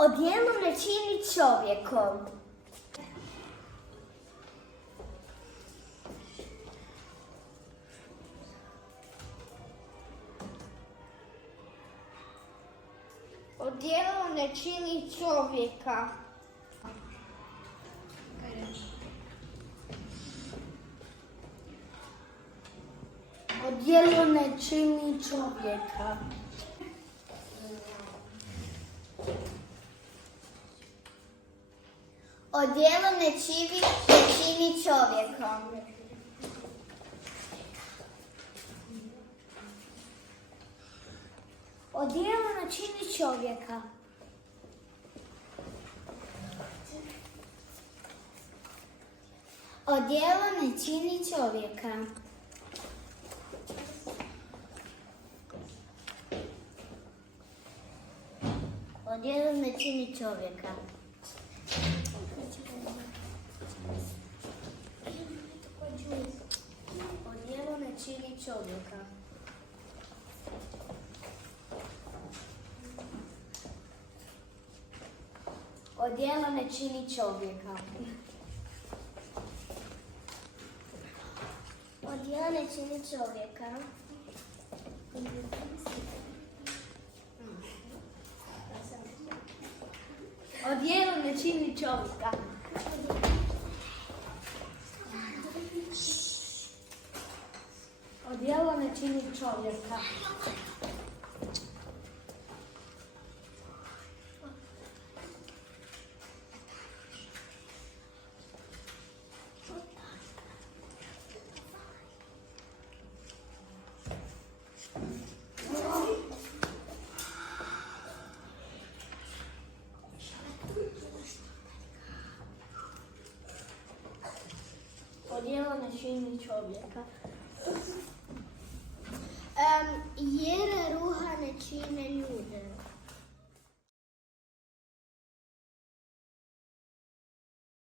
Odijelo ne čini čovjekom. Odijelo ne čini čovjeka. Odijelo ne čini čovjeka. Odijelo ne čini čovjeka. Odijelo ne čini čovjeka. Odijelo ne čini čovjeka. Odijelo ne čini čovjeka. Odijelo ne čini čovjeka. Odijelo ne čini čovjeka. Odijelo ne čini čovjeka. Odijelo ne čini čovjeka. Odijelo ne čini čovjeka. Odijelo ne čini čovjeka. Jer ruha ne čine ljude.